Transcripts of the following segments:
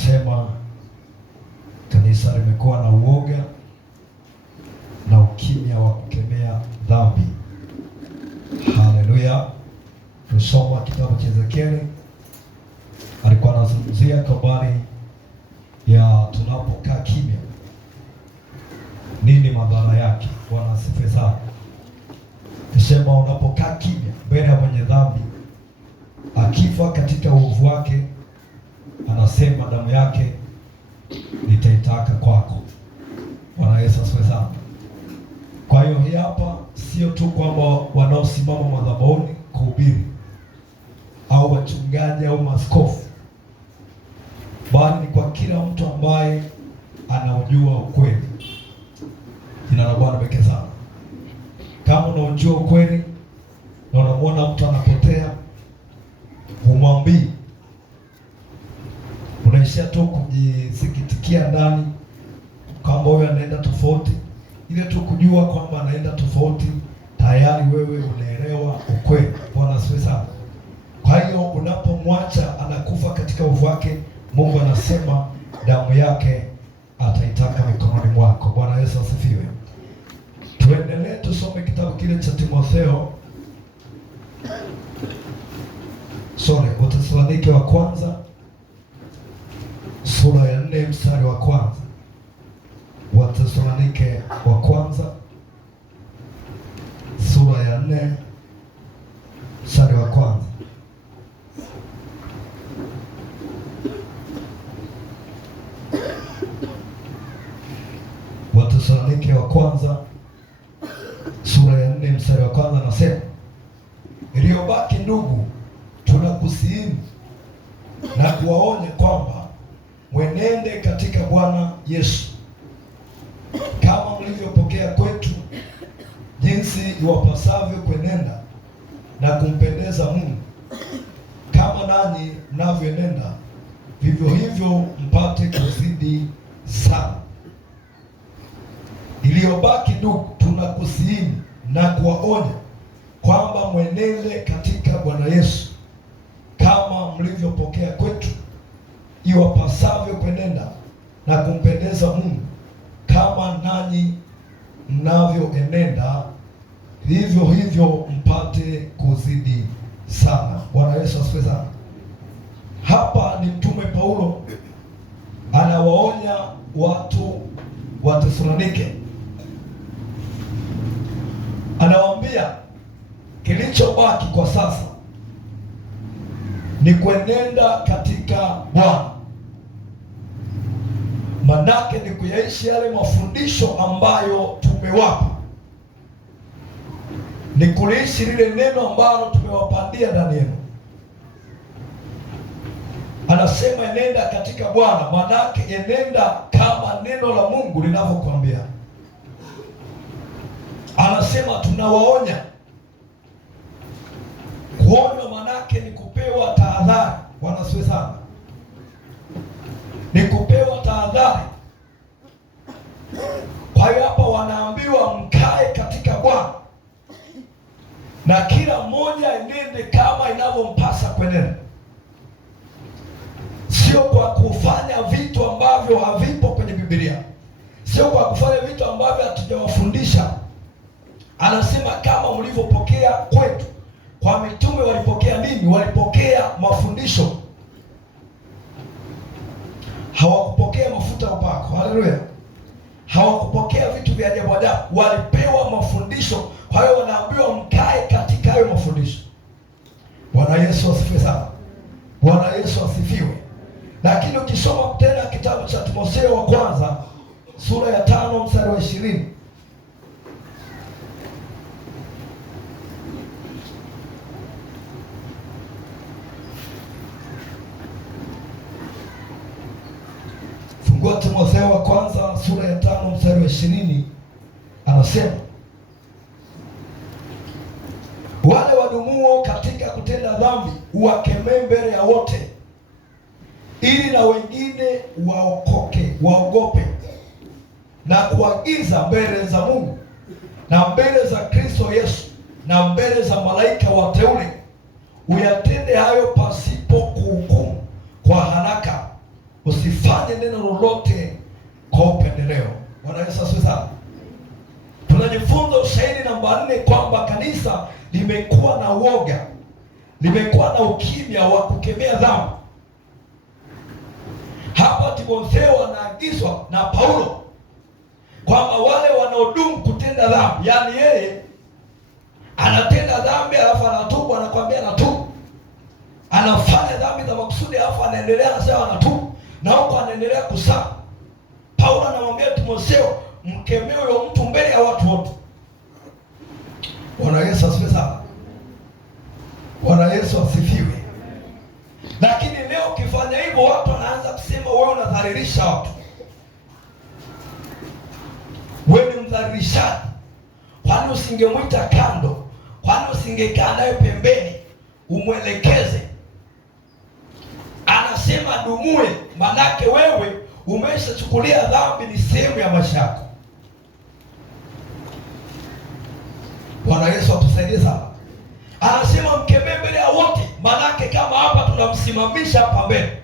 Anasema kanisa limekuwa na uoga na ukimya wa kukemea dhambi. Haleluya. Tusoma kitabu cha Ezekieli, alikuwa anazungumzia habari ya tunapokaa kimya, nini madhara yake. Bwana asifiwe sana. Tusema unapokaa kimya mbele ya mwenye dhambi, akifa katika uovu wake, anasema damu yake nitaitaka kwako. Bwana Yesu asifiwe sana. Kwa hiyo hii hapa sio tu kwamba wanaosimama madhabahuni kuhubiri au wachungaji au maaskofu, bali ni kwa kila mtu ambaye anaujua ukweli. Jina la Bwana pekee sana. Kama unaujua ukweli na unamwona mtu anapotea, humwambii, unaishia tu kujisikitikia ndani kwamba huyo anaenda tofauti, ile tu kujua kwamba anaenda tofauti, tayari wewe unaelewa ukweli. Bwana asifiwe sana. Kwa hiyo unapomwacha anakufa katika uovu wake, Mungu anasema damu yake ataitaka mikononi mwako. Bwana Yesu asifiwe. Tuendelee, tusome kitabu kile cha Timotheo, Wathesalonike wa kwanza sura ya 4 mstari wa kwanza. Wathesalonike wa kwanza sura ya 4 mstari wa kwanza. Wathesalonike wa kwanza sura ya 4 mstari wa kwanza nasema, iliyobaki ndugu, tunakusihi na kuwaonya kwamba mwenende katika Bwana Yesu kama mlivyopokea kwetu, jinsi iwapasavyo kwenenda na kumpendeza Mungu, kama nanyi mnavyoenenda, vivyo hivyo mpate kuzidi sana. Iliyobaki ndugu, tunakusihi na kuwaonya kwamba mwenende katika Bwana Yesu kama mlivyopokea kwetu, iwapasavyo kwenenda na kumpendeza Mungu, kama nanyi mnavyoenenda, vivyo hivyo mpate kuzidi sana. Bwana Yesu asifiwe sana. Hapa ni Mtume Paulo anawaonya watu wa Thesalonike, anawaambia kilichobaki kwa sasa ni kuenenda katika Bwana. Manake ni kuyaishi yale mafundisho ambayo tumewapa, ni kuliishi lile neno ambalo tumewapandia ndani yenu. Anasema enenda katika Bwana, manake enenda kama neno la Mungu linavyokuambia. Anasema tunawaonya. Kuonywa manake ni kupewa tahadhari. Bwana asifiwe sana. Ni kupewa tahadhari. Kwa hiyo hapa wanaambiwa mkae katika Bwana, na kila mmoja enende kama inavyompasa kwenenda, sio kwa kufanya vitu ambavyo havipo kwenye Biblia, sio kwa kufanya vitu ambavyo hatujawafundisha. Anasema kama mlivyopokea kwetu. Kwa mitume walipokea nini? Walipokea mafundisho, hawakupokea mafuta ya upako. Haleluya. Hawakupokea vitu vya ajabu ajabu, walipewa mafundisho. Kwa hiyo wanaambiwa mkae katika hayo mafundisho. Bwana Yesu asifiwe sana. Bwana Yesu asifiwe. Lakini ukisoma tena kitabu cha Timotheo wa kwanza sura ya 5 mstari wa 20, fungua Timotheo wa kwanza sura ya 5 mstari wa 20, anasema wale wadumuo katika kutenda dhambi uwakemee mbele ya wote, ili na wengine waogope na kuagiza mbele za Mungu na mbele za Kristo Yesu na mbele za malaika wateule, uyatende hayo pasipo kuhukumu kwa haraka, usifanye neno lolote kwa upendeleo. Bwana Yesu asifiwe sana. Tunajifunza ushahidi namba 4 kwamba kanisa limekuwa na uoga, limekuwa na ukimya wa kukemea dhambi. Hapa Timotheo anaagizwa na Paulo kwamba wale wanaodumu kutenda dhambi, yaani yeye anatenda dhambi alafu anatubu, anakwambia anatubu, anafanya dhambi za makusudi alafu anaendelea anasema anatubu, na huko anaendelea kusaa. Paulo anamwambia Timotheo, mkemee huyo mtu mbele ya watu wote. Bwana Yesu asifiwe sana. Bwana Yesu asifiwe. Lakini leo ukifanya hivyo, watu wanaanza kusema wewe unadhalilisha watu, wewe ni mdhalilishaji. Kwani usingemwita kando? Kwani usingekaa naye pembeni umwelekeze? Anasema dumue, manake wewe umeshachukulia dhambi ni sehemu ya maisha yako. Bwana Yesu atusaidie sana. Anasema mkemee mbele ya wote, manake kama hapa tunamsimamisha hapa mbele,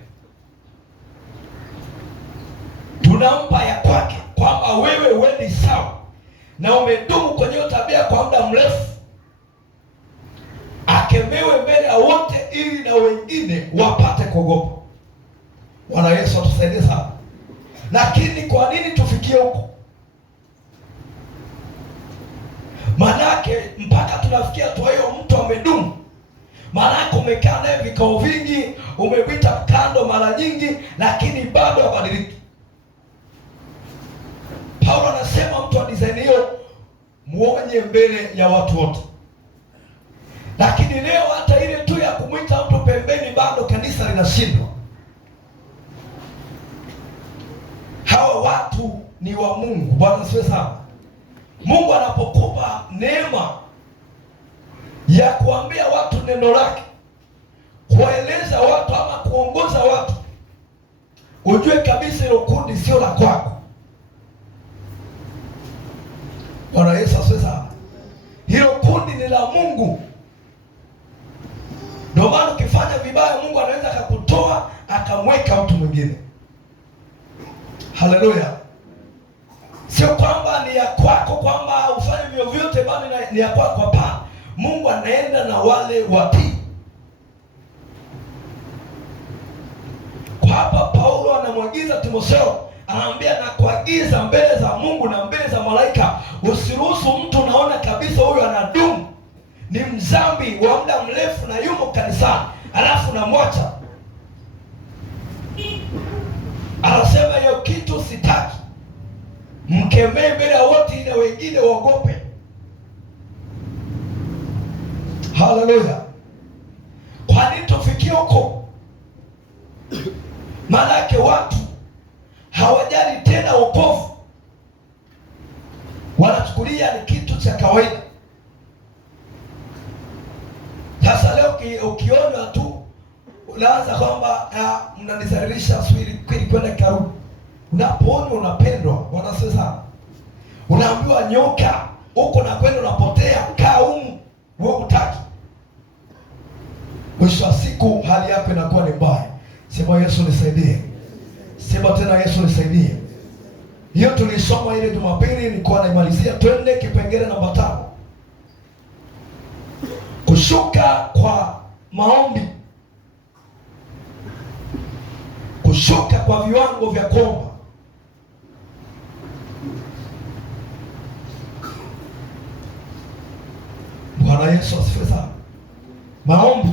tunampa ya kwake kwamba wewe wendi sawa na umedumu kwenye tabia kwa muda mrefu, akemewe mbele ya wote ili na wengine wapate kuogopa. Bwana Yesu atusaidie sana. Lakini kwa nini tufikie huko? Manake mpaka tunafikia tu hiyo mtu amedumu, manake umekaa naye vikao vingi, umepita kando mara nyingi, lakini bado habadiliki. Paulo anasema mtu wa design hiyo muonye mbele ya watu wote. Lakini leo hata ile tu ya kumwita mtu pembeni bado kanisa linashindwa. Hawa watu ni wa Mungu. Bwana asifiwe sana. Mungu anapokupa neema ya kuambia watu neno lake, kueleza watu ama kuongoza watu, ujue kabisa hilo kundi sio la kwako. Bwana Yesu asifiwe sana. Hilo kundi ni la Mungu. Ndio maana ukifanya vibaya, Mungu anaweza akakutoa akamweka mtu mwingine. Haleluya. Sio kwamba ni ya kwako, kwamba ufanye vyovyote bali ni ya kwako. Hapana. Mungu anaenda na wale watii. Kwa hapa Paulo anamwagiza Timotheo, anamwambia na kuagiza mbele za Mungu na mbele za malaika, usiruhusu mtu unaona kabisa huyo anadumu, ni mzambi wa muda mrefu na yumo kanisani, alafu namwacha. Anasema hiyo kitu sitaki. Mkemee mbele ya wote ili wengine waogope. Haleluya. Kwa nini tufikie huko? Maanake watu hawajali tena wokovu, wanachukulia ni kitu cha kawaida. Sasa leo ukiona tu unaanza kwamba mnanizalilisha kweli kwenda karudi. Unapoona unapendwa, Bwana asifiwe sana, unaambiwa nyoka huko na kwenda unapotea, kaa humu, wewe hutaki. Mwisho wa siku hali yako inakuwa ni mbaya. Sema Yesu nisaidie. Sema tena Yesu nisaidie. Hiyo tulisoma ile Jumapili, nilikuwa naimalizia. Twende kipengele namba 5. Kushuka kwa maombi. Kushuka kwa viwango vya kuomba. Bwana Yesu asifiwe sana. Maombi.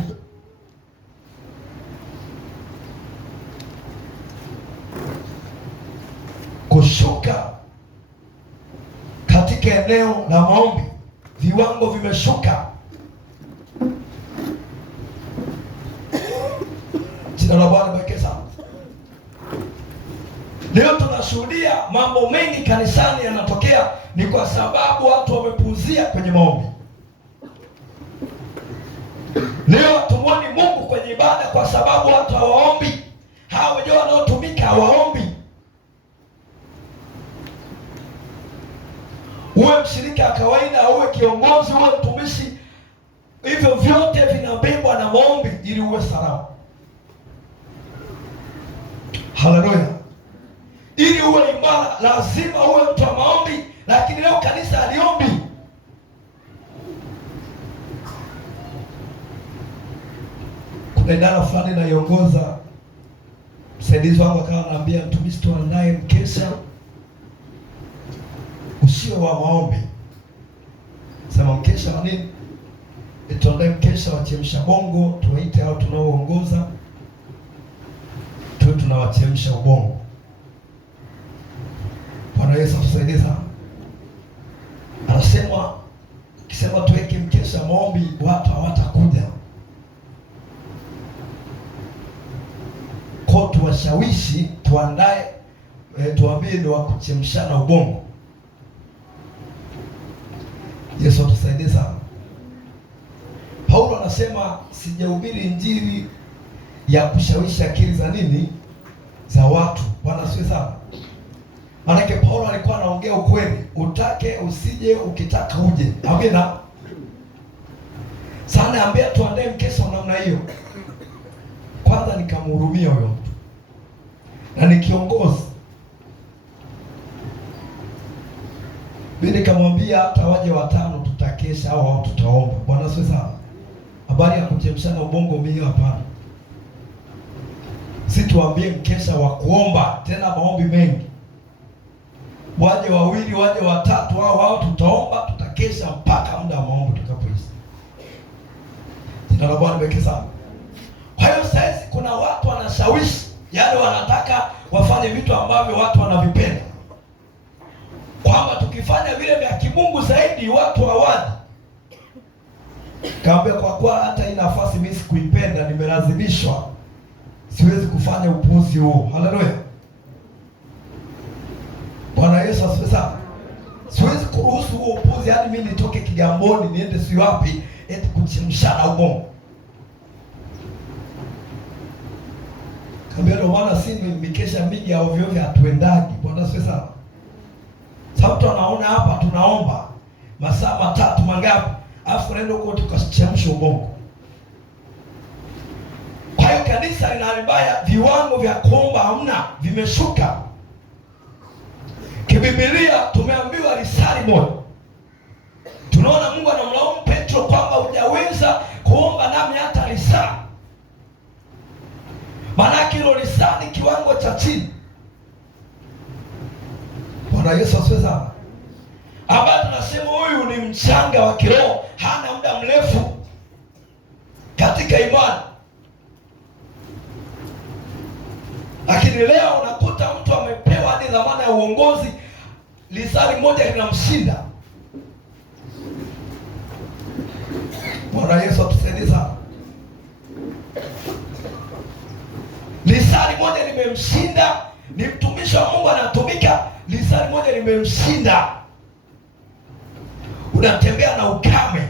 Kushuka katika eneo la maombi, viwango vimeshuka. Jina la Bwana libarikiwe sana. Leo tunashuhudia mambo mengi kanisani yanatokea, ni kwa sababu watu wamepuuzia kwenye maombi. Leo tumuoni Mungu kwenye ibada kwa sababu watu hawaombi. Hao wenyewe wanaotumika hawaombi. Uwe mshirika wa kawaida, uwe kiongozi, uwe mtumishi, hivyo vyote vinabebwa na maombi ili uwe salama. Haleluya! Ili uwe imara lazima uwe mtu wa maombi, lakini leo kanisa haliombi. Kuna idara fulani naiongoza, msaidizi wangu akawa ananiambia, mtumishi, tuandae mkesha usio wa maombi. Sema mkesha wa nini? Tuandae mkesha wa chemsha bongo, tuwaite hao tunaoongoza tuwe tunawachemsha ubongo. Bwana Yesu atusaidie sana. Anasema kisema tuweke mkesha maombi, watu hawatakuja. Kwa tuwashawishi, tuandae, tuambie ni wa kuchemshana ubongo. Yesu atusaidie sana. Paulo anasema sijahubiri injili ya kushawishi akili za nini? Za watu. Bwana asifiwe sana. Maanake Paulo alikuwa anaongea ukweli, utake usije, ukitaka uje. Amina. Sana ambia tuandae mkesha namna hiyo. Kwanza nikamhurumia huyo mtu, na ni kiongozi. Mimi nikamwambia hata waje watano tutakesha au tutaomba. Bwana asifiwe sana. Habari ya kuchemshana ubongo mimi hapana. Si tuambie mkesha wa kuomba, tena maombi mengi. Waje wawili, waje watatu, wao tutaomba, tutakesha mpaka muda wa maombi tutakapoisha. Jina la Bwana libarikiwe sana. Kwa hiyo sasa kuna watu wanashawishi, yaani wanataka wafanye vitu ambavyo watu wanavipenda, kwamba tukifanya vile vya kimungu zaidi watu hawaji. Kaambia kwa kuwa hata hii nafasi mimi sikuipenda, nimelazimishwa, siwezi kufanya upuzi huo. Haleluya. Bwana Yesu asifiwe sana. Siwezi kuruhusu huo upuzi, yaani mimi nitoke Kigamboni niende si wapi eti kuchemshana ubongo. Kaambia ndio maana si mikesha mingi ya ovyo ovyo hatuendagi. Bwana asifiwe sana. Sababu anaona hapa tunaomba masaa 3 mangapi, afu nenda huko tukachemsha ubongo. Kwa hiyo kanisa linalibaya, viwango vya kuomba hamna, vimeshuka. Kibiblia tumeambiwa lisali moja. Tunaona Mungu anamlaumu Petro kwamba hujaweza kuomba nami hata lisaa. Maana hilo lisaa ni kiwango cha chini. Bwana Yesu asifiwe sana. Ambaye tunasema huyu ni mchanga wa kiroho, hana muda mrefu katika imani. Lakini leo unakuta mtu amepewa hadi dhamana ya uongozi, lisali moja linamshinda. Bwana Yesu atusaidie sana. Lisali moja limemshinda, ni mtumishi wa Mungu anatumika, lisali moja limemshinda. Unatembea na ukame.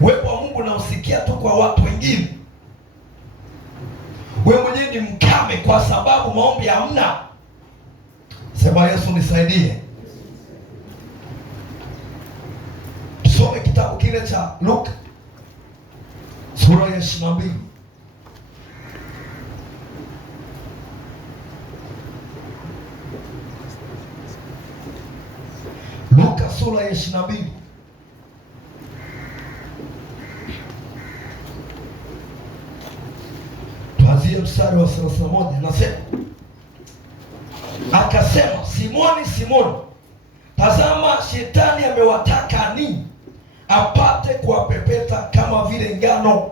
Uwepo wa Mungu unausikia tu kwa watu wengine. Wewe mwenyewe ni mkame kwa sababu maombi hamna. Sema Yesu nisaidie. Tusome kitabu kile cha Luka sura ya 22. Luka sura ya 22. Tuanzie mstari wa 31. Nasema, akasema, Simoni, Simoni, tazama shetani amewataka ninyi apate kuwapepeta kama vile ngano,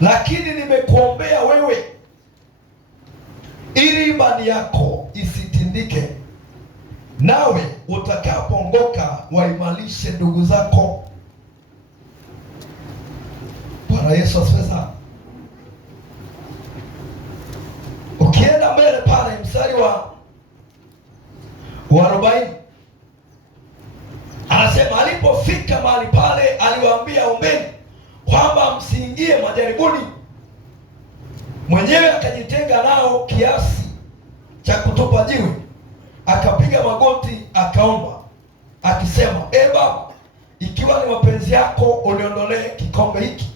lakini nimekuombea wewe ili imani yako isitindike, nawe utakapoongoka waimarishe ndugu zako. Bwana Yesu asifiwe sana. Ukienda mbele pale mstari wa 40 anasema, alipofika mahali pale aliwaambia, ombeni kwamba msiingie majaribuni. Mwenyewe akajitenga nao kiasi cha kutupa jiwe, akapiga magoti akaomba akisema, Baba, ikiwa ni mapenzi yako uniondolee kikombe hiki,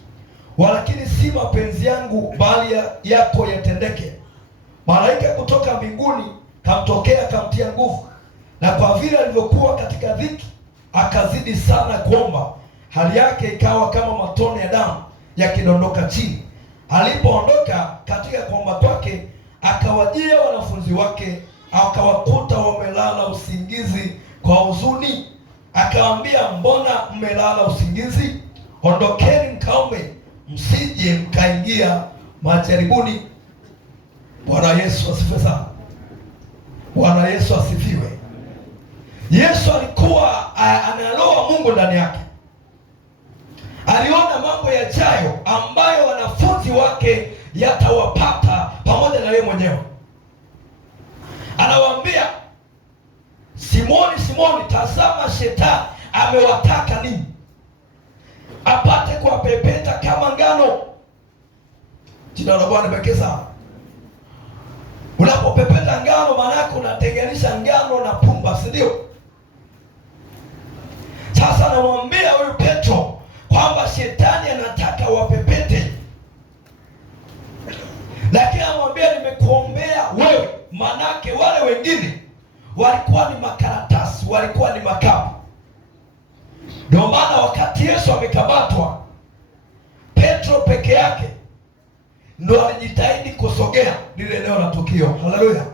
walakini si mapenzi yangu bali yako yatendeke. Malaika kutoka mbinguni kamtokea, kamtia nguvu, na kwa vile alivyokuwa katika dhiki akazidi sana kuomba, hali yake ikawa kama matone ya damu yakidondoka chini. Alipoondoka katika kuomba kwake, akawajia wanafunzi wake, akawakuta wamelala usingizi kwa huzuni. Akawaambia, mbona mmelala usingizi? Ondokeni mkaombe, msije mkaingia majaribuni. Bwana Yesu asifiwe sana. Bwana Yesu asifiwe. Yesu alikuwa analoa Mungu ndani yake. Aliona mambo yajayo ambayo wanafunzi wake yatawapata pamoja na yeye mwenyewe. Anawaambia, Simoni, Simoni, tazama shetani amewataka nini? Apate kuwapepeta kama ngano. Jina la Bwana libarikiwe sana. Unapopepeta ngano, maana yake unatenganisha ngano na pumba, si ndio? Sasa anamwambia huyu Petro kwamba shetani anataka wapepete, lakini anamwambia nimekuombea wewe. Manake wale wengine walikuwa ni makaratasi, walikuwa ni makapu. Ndio maana wakati Yesu amekamatwa, Petro peke yake ndo alijitahidi kusogea lile eneo la tukio. Haleluya!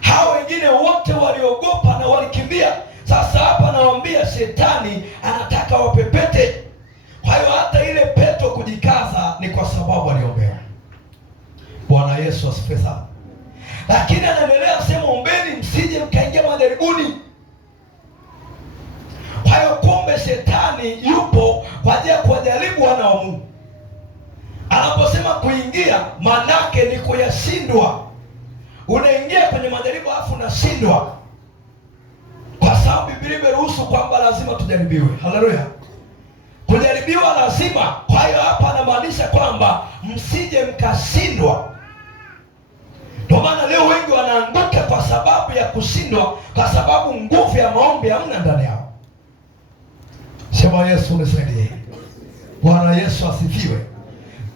Hao wengine wote waliogopa na walikimbia. Sasa hapa nawaambia shetani anataka wapepete. Kwa hiyo hata ile Petro kujikaza ni kwa sababu aliombea. Bwana Yesu asifiwe sana. Lakini anaendelea sema, ombeni msije mkaingia majaribuni. Kwa hiyo kumbe shetani yupo kwa ajili ya kuwajaribu wana wa Mungu. Anaposema kuingia, manake ni kuyashindwa. Unaingia kwenye majaribu alafu unashindwa, kwa sababu Biblia imeruhusu kwamba lazima tujaribiwe. Haleluya! Kujaribiwa lazima. Kwa hiyo hapa anamaanisha kwamba msije mkashindwa. Ndio maana leo wengi wanaanguka kwa sababu ya kushindwa, kwa sababu nguvu ya maombi hamna ndani yao. Sema Yesu unisaidie. Bwana Yesu asifiwe.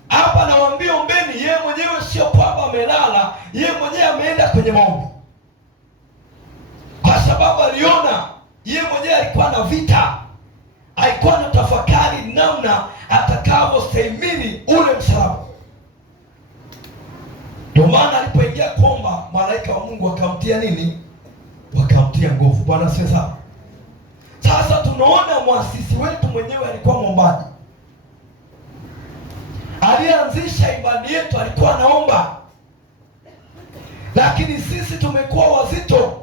Hapa nawaambia ombeni. Yeye mwenyewe sio kwamba amelala, yeye mwenyewe ameenda kwenye maombi, kwa sababu aliona yeye mwenyewe alikuwa na vita, alikuwa na tafakari namna atakavyostahimili ule msalaba. Ndio maana alipoingia kuomba, malaika wa Mungu wakamtia nini? Wakamtia nguvu. Bwana asifiwe sana. Sasa tunaona mwasisi wetu mwenyewe alikuwa mwombaji. Alianzisha imani yetu alikuwa anaomba, lakini sisi tumekuwa wazito.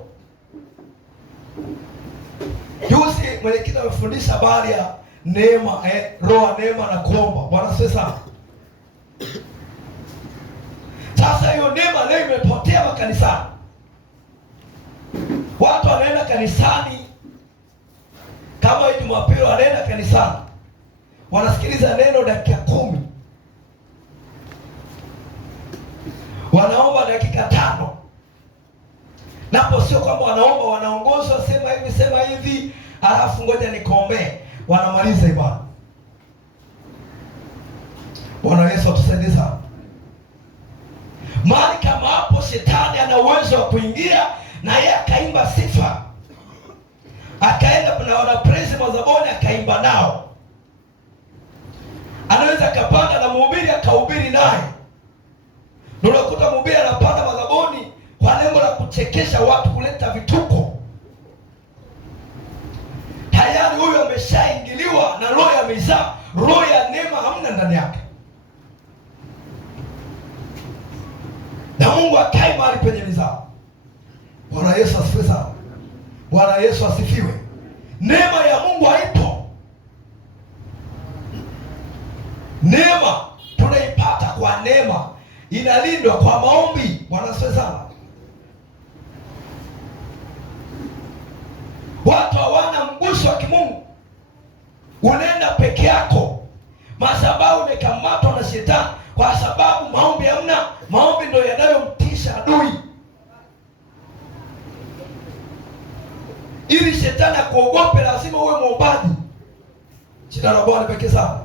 Juzi mwenyekiti amefundisha habari ya neema, roho ya neema na kuomba. Bwana asifiwe sana. Sasa hiyo neema leo imepotea makanisani. Watu wanaenda kanisani kama Jumapili, wanaenda kanisani wanasikiliza neno dakika 10, wanaomba dakika 5. Napo sio kwamba wanaomba, wanaongozwa, sema hivi sema hivi, alafu ngoja nikuombee, wanamaliza ibada. Bwana Yesu atusaidie sana. Mahali kama hapo shetani ana uwezo wa kuingia na yeye akaimba sifa, akaenda na wana praise madhabahuni akaimba nao. Anaweza akapanda na mhubiri akahubiri naye. Ndio unakuta mhubiri anapanda madhabahuni kwa lengo la kuchekesha watu, kuleta vituko. Tayari huyo ameshaingiliwa na roho ya mizaa, roho ya neema hamna ndani yake. Na Mungu akai mahali penye mizaa. Bwana Yesu asifiwe sana. Bwana Yesu asifiwe. Neema ya Mungu haipo. Neema tunaipata kwa neema, inalindwa kwa maombi. Bwana asifiwe sana. Watu hawana mguso wa kimungu. Unaenda peke yako, madhabahu umekamatwa na shetani kwa sababu maombi hamna. Maombi ndio yanayomtisha adui, ili shetani akuogope lazima uwe mwombaji. Jina la Bwana pekee sana.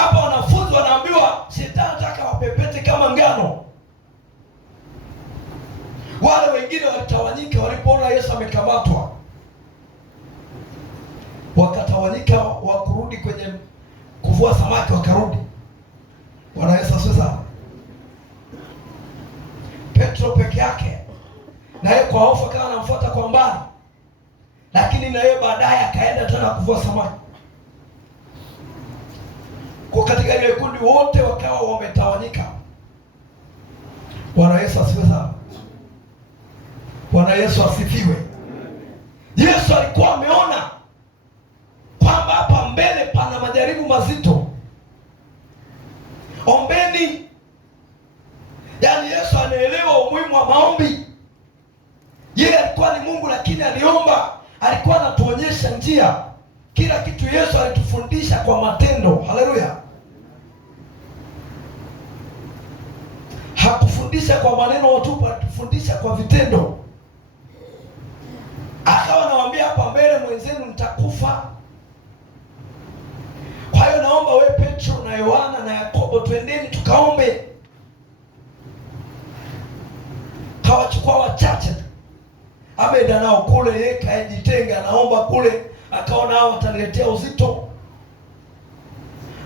Hapa wanafunzi wanaambiwa shetani anataka wapepete kama ngano. Wale wengine walitawanyika walipoona Yesu amekamatwa, wakatawanyika wakurudi kwenye kuvua samaki, wakarudi. Bwana Yesu asifiwe sana. Petro peke yake na yeye kwa hofu akawa anamfuata kwa mbali, lakini na yeye baadaye akaenda tena kuvua samaki. Kwa katika ile kundi wote wakawa wametawanyika. Bwana Yesu asifiwe sana. Bwana Yesu asifiwe. Yesu alikuwa ameona kwamba hapa mbele pana majaribu mazito. Ombeni. Yaani Yesu anaelewa umuhimu wa maombi. Yeye alikuwa ni Mungu lakini aliomba, alikuwa anatuonyesha njia. Kila kitu Yesu alitufundisha kwa matendo. Haleluya. Hakufundisha kwa maneno matupu, alitufundisha kwa vitendo. Akawa anawaambia hapa mbele mwenzenu mtakufa. Kwa hiyo naomba wewe Petro na Yohana na Yakobo twendeni tukaombe. Kawachukua wachache, ameenda nao kule, yeye kaejitenga anaomba kule, akaona hao wataniletea uzito.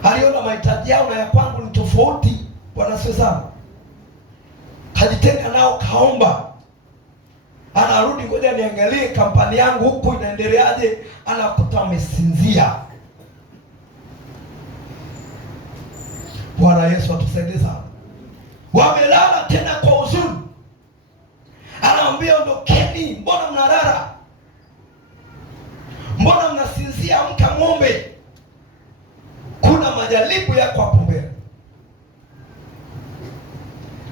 Aliona mahitaji yao na ya kwangu ni tofauti. Bwana asifiwe sana. Kajitenga nao kaomba. Anarudi, ngoja niangalie kampani yangu huku inaendeleaje, anakuta wamesinzia. Bwana Yesu atusaidie sana. Wamelala tena kwa huzuni. Anawaambia ondokeni, mbona mnalala? Mbona mnasinzia? Amka ng'ombe. Kuna majaribu yako hapo mbele.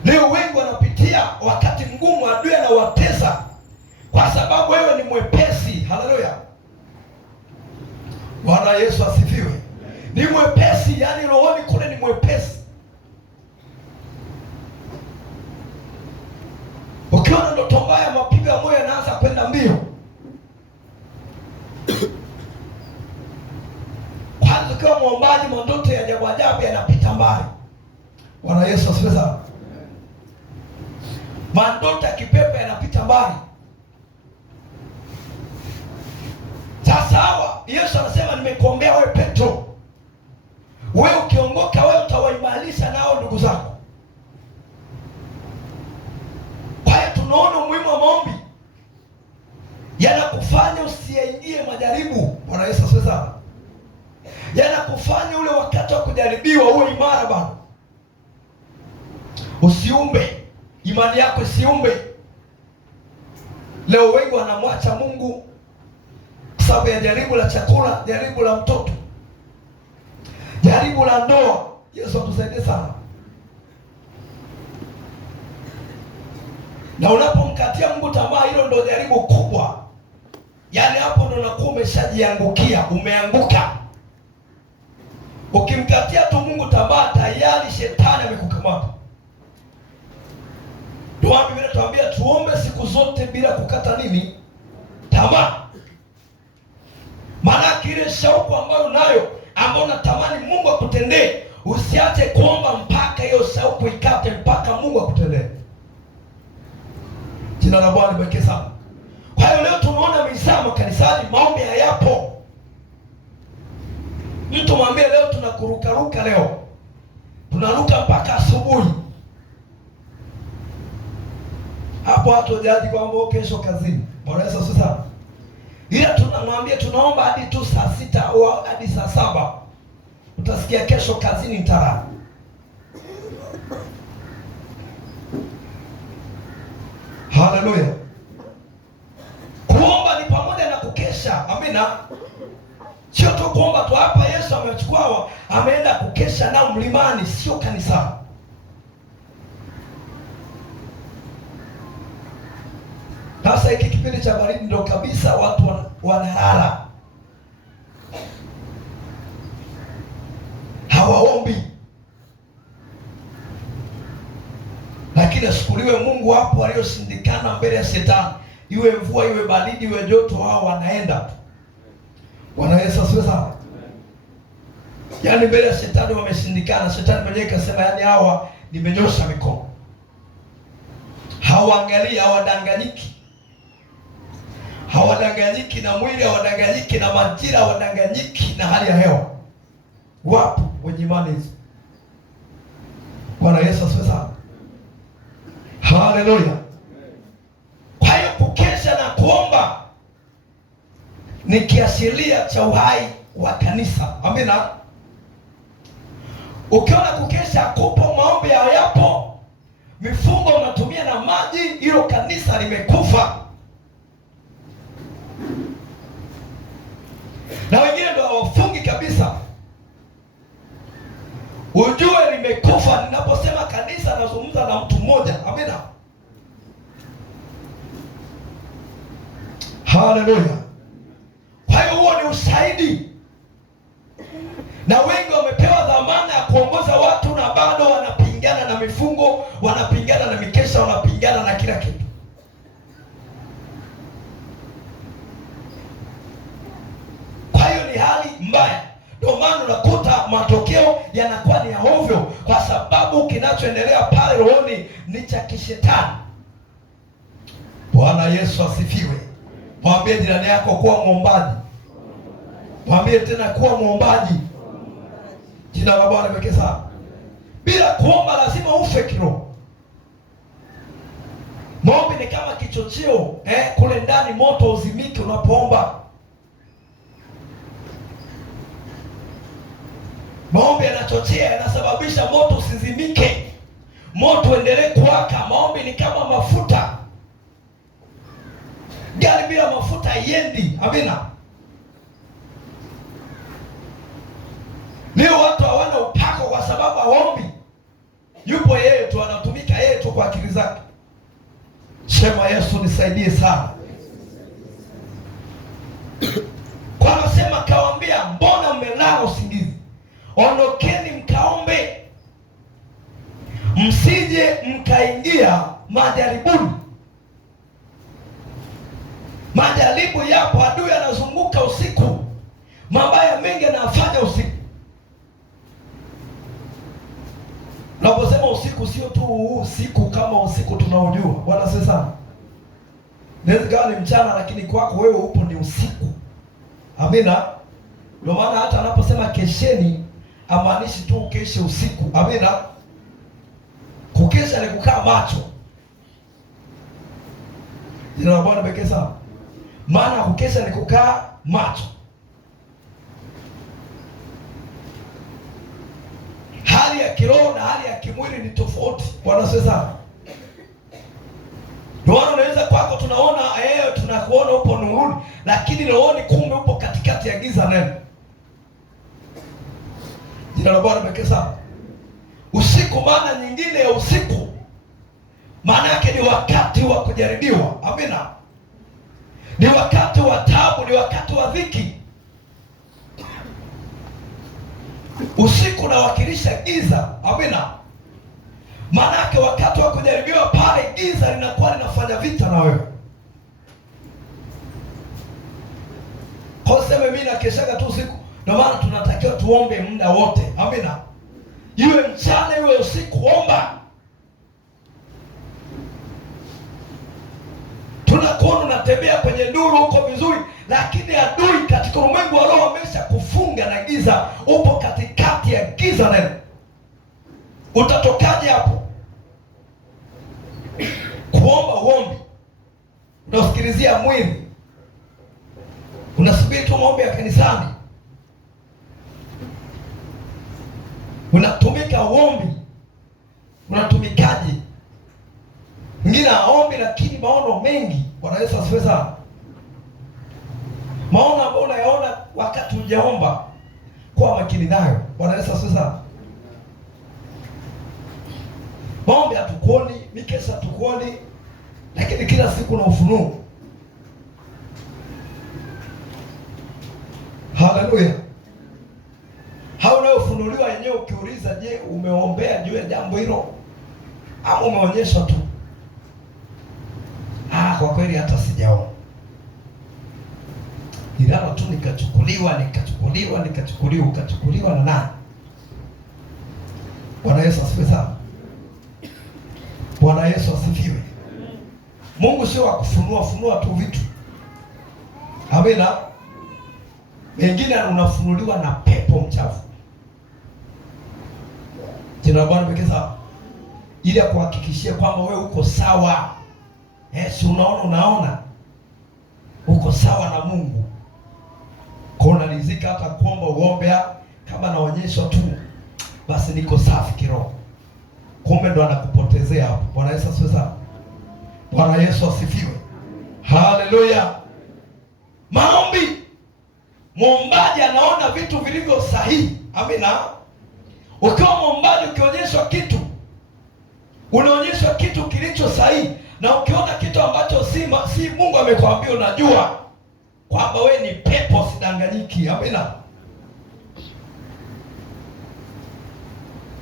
Leo wengi wanapitia wakati mgumu, adui anawatesa kwa sababu wewe ni mwepesi. Haleluya. Bwana Yesu asifiwe. Ni mwepesi, yani rohoni kule ni mwepesi. Ukiwa na ndoto mbaya, mapigo ya moyo yanaanza kwenda mbio. Kwanza ukiwa muombaji, mandoto ya ajabu ajabu yanapita mbali. Bwana Yesu asifiwe sana. Mandoto ya kipepo yanapita mbali. Sasa hawa Yesu anasema nimekuombea wewe Petro. Wewe ukiongoka, wewe utawaimarisha nao ndugu zako. Kwa hiyo tunaona umuhimu wa maombi. Yanakufanya usiingie majaribu. Bwana Yesu asifiwe sana. Yanakufanya ule wakati wa kujaribiwa uwe imara bana. Usiumbe. Imani yako isiumbe. Leo wengi wanamwacha Mungu kwa sababu ya jaribu la chakula, jaribu la mtoto, jaribu la ndoa. Yesu atusaidie sana. Na unapomkatia Mungu tamaa, hilo ndio jaribu kubwa. Yaani hapo ndio unakuwa umeshajiangukia, umeanguka. Ukimkatia tu Mungu tamaa, tayari shetani amekukamata. Ndio Biblia inatuambia tuombe siku zote bila kukata nini? Tamaa. Maana ile shauku ambayo unayo, ambayo unatamani Mungu akutendee, usiache kuomba mpaka hiyo shauku ikate, mpaka Mungu akutendee. Jina la Bwana libarikiwe sana. Kwa hiyo leo tunaona misa kanisani, maombi hayapo. Mtu mwambie leo tunakurukaruka, leo tunaruka mpaka asubuhi. Hapo watu wajaji kwamba kesho kazini. Bwana Yesu asifiwe sana. Ila tunamwambia tunaomba hadi tu saa 6 au hadi saa 7. Utasikia kesho kazini nitarara. Haleluya. Kuomba ni pamoja na kukesha. Amina. Sio tu kuomba tu. Hapa Yesu amechukua, ameenda kukesha nao mlimani, sio kanisani. Sasa hiki kipindi cha baridi ndio kabisa watu wanalala. Hawaombi. Lakini ashukuriwe Mungu, hapo walioshindikana mbele ya shetani. Iwe mvua, iwe baridi, iwe joto, wao wanaenda. Bwana Yesu asifiwe sana. Yaani mbele ya shetani wameshindikana. Shetani mwenyewe kasema, yaani hawa nimenyosha mikono. Hawaangalii, hawadanganyiki. Hawadanganyiki na mwili, hawadanganyiki na majira, hawadanganyiki na hali ya hewa. Wapo wenye imani hizo. Bwana Yesu asifiwe sana. Haleluya. Kwa hiyo kukesha na kuomba ni kiashiria cha uhai wa kanisa. Amina. Ukiona kukesha kupo, maombi hayapo, mifungo unatumia na maji, hilo kanisa limekufa. Na wengine ndio hawafungi kabisa. Ujue limekufa. Ninaposema kanisa nazungumza na mtu mmoja. Amina. Haleluya. Kwa hiyo huo ni ushahidi. Na wengi wamepewa dhamana ya kuongoza watu na bado wanapingana na mifungo, wanapingana na mikesha, wanapingana na kila kitu. Kwa hiyo ni hali mbaya. Ndio maana unakuta matokeo yanakuwa ni ya ovyo, kwa sababu kinachoendelea pale rohoni ni cha kishetani. Bwana Yesu asifiwe. Mwambie jirani yako kuwa muombaji. Mwambie tena kuwa muombaji. Jina la Bwana libarikiwe sana. Bila kuomba lazima ufe kiroho. Maombi ni kama kichocheo, kule ndani moto uzimiki unapoomba. Maombi yanachochea, yanasababisha moto usizimike, moto endelee kuwaka. Maombi ni kama mafuta. Gari bila mafuta haiendi. Amina. Leo watu hawana upako kwa sababu hawaombi. Yupo yeye tu, anatumika yeye tu kwa akili zake. Sema Yesu nisaidie sana. Kwa anasema kawaambia, mbona mmelala usingizi? Ondokeni mkaombe, msije mkaingia majaribuni. Majaribu yapo, adui anazunguka usiku, mabaya mengi anafanya usiku. Unaposema usiku, sio tu usiku kama usiku tunaojua. Bwana sasa, naweza kawa ni mchana, lakini kwako wewe upo ni usiku. Amina. Ndio maana hata anaposema kesheni, amaanishi tu ukeshe usiku. Amina. Kukesha ni kukaa macho. Jina la Bwana libarikiwe sana. Maana kukesha ni kukaa macho. Hali ya kiroho na hali ya kimwili ni tofauti. Bwana sasa, ndio unaweza kwako tunaona tunakuona upo nuruni, lakini rohoni kumbe upo katikati ya giza nene. Jina la Bwana libarikiwe sana. Usiku, maana nyingine ya usiku, maana yake ni wakati wa kujaribiwa. Amina. Ni wakati wa taabu, ni wakati wa dhiki. Usiku unawakilisha giza. Amina. Maana yake wakati wa kujaribiwa pale, giza linakuwa linafanya vita na wewe. Kwa sababu mimi nakeshaga tu usiku, ndio maana tunatakiwa tuombe muda wote. Amina. Iwe mchana iwe usiku, omba. Tunakuona unatembea kwenye nuru huko vizuri, lakini adui katika ulimwengu wa roho amesha kufunga na giza. Upo katikati ya giza nene. Utatokaje hapo? Kuomba uombi, unasikilizia mwili, unasubiri tu maombi ya kanisani, unatumika uombi. Unatumikaje? Mwingine aombi lakini maono mengi. Bwana Yesu asifiwe sana. Maono ambayo unayaona wakati hujaomba, kuwa makini nayo. Bwana Yesu asifiwe sana. Maombi hatukuoni, mikesha hatukuoni, lakini kila siku na ufunuo. Haleluya. Unayofunuliwa yenyewe ukiuliza, je, umeombea juu ya jambo hilo ama umeonyeshwa tu? Kwa kweli hata sijaona. nilala tu nikachukuliwa na nani? Bwana Yesu asifiwe sana. Bwana Yesu asifiwe. Mungu sio wa kufunua tu vitu. Amina. Wengine unafunuliwa na pepo mchafu. Jina la Bwana pekee sawa. Ili kuhakikishia kwamba wewe uko sawa. Si unaona uko sawa na Mungu. Kuna riziki hata kuomba uombe kama naonyeshwa tu basi niko safi kiroho. Kumbe ndo anakupotezea hapo. Bwana Yesu asifiwe sana. Bwana Yesu asifiwe. Haleluya. Maombi, muombaji anaona vitu vilivyo sahihi. Amina. Ukiwa muombaji ukionyeshwa kitu, unaonyeshwa kitu kilicho sahihi, na ukiona kitu ambacho si Mungu amekwambia, unajua kwamba we ni pepo, usidanganyiki. Amina.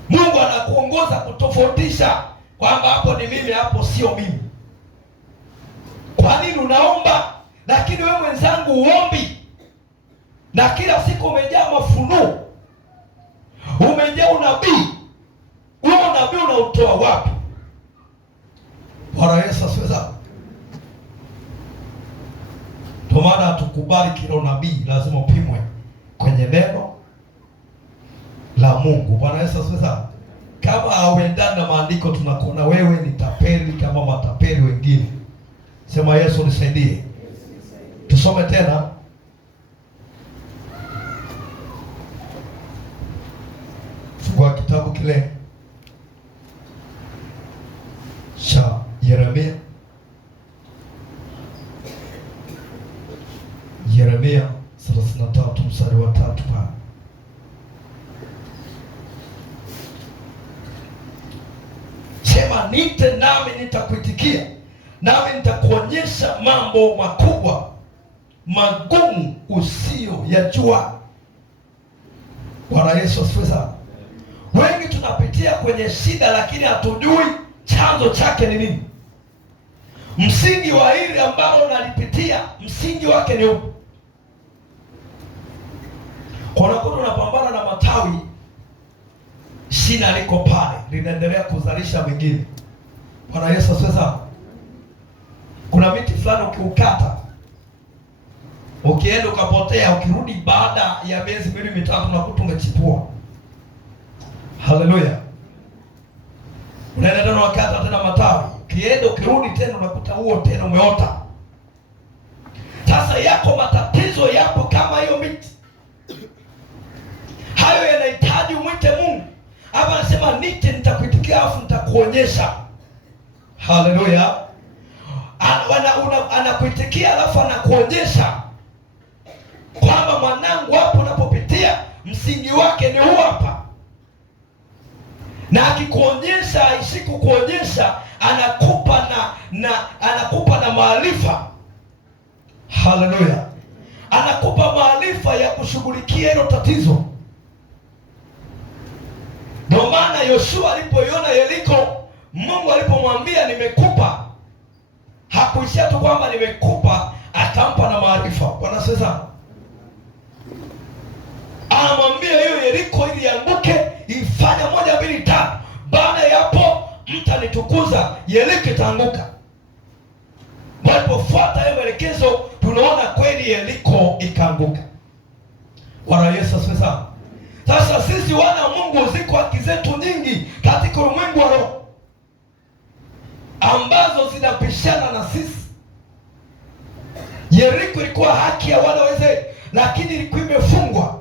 Mungu anakuongoza kutofautisha kwamba hapo ni mimi, hapo sio mimi. Kwa nini unaomba lakini wewe mwenzangu uombi? Na kila siku umejaa mafunuo, umejaa unabii. Wewe unabii unautoa wapi? Bwana Yesu asifiwe. Kwa maana hatukubali kila unabii, lazima upimwe kwenye neno la Mungu. Bwana Yesu asifiwe. Kama hauendani na maandiko, tunakuona wewe ni tapeli kama matapeli wengine. Sema Yesu nisaidie. Tusome tena. Fungua kitabu kile cha Yeremia. Yeremia 33 mstari wa 3 pa. Sema nite nami nitakuitikia, nami nitakuonyesha mambo makubwa magumu usiyoyajua. Bwana Yesu asifiwe sana. Wengi tunapitia kwenye shida lakini hatujui chanzo chake ni nini. Msingi wa hili ambalo unalipitia, msingi wake ni upi? Kuna kutu unapambana na matawi, shina liko pale, linaendelea kuzalisha mengine. Bwana Yesu asifiwe sana. Kuna miti fulani ukiukata, ukienda ukapotea, ukirudi baada ya miezi 2-3 unakuta umechipua. Haleluya. Unaenda tena wakata tena matawi, ukienda ukirudi tena unakuta huo tena umeota. Sasa yako matatizo yapo kama hiyo miti. Hayo yanahitaji umwite Mungu. Hapa anasema nite nitakuitikia, afu nitakuonyesha. Haleluya. Anakuitikia alafu anakuonyesha kwamba mwanangu, hapo unapopitia msingi wake ni huu hapa. Na akikuonyesha, aisiku kuonyesha, anakupa na maarifa. Haleluya. Anakupa maarifa ya kushughulikia hilo tatizo. Ndio maana Yoshua alipoiona Yeriko, Mungu alipomwambia nimekupa, hakuishia tu kwamba nimekupa, akampa na maarifa. Bwana sasa anamwambia hiyo Yeriko ili ianguke ifanya 1, 2, 3. Baada ya hapo mtanitukuza, Yeriko itaanguka. Walipofuata hayo maelekezo, tunaona kweli Yeriko ikaanguka. Bwana Yesu asifiwe sana. Sasa sisi wana Mungu, ziko haki zetu nyingi katika ulimwengu wa roho ambazo zinapishana na sisi. Yeriko ilikuwa haki ya wana wa Israeli, lakini ilikuwa imefungwa.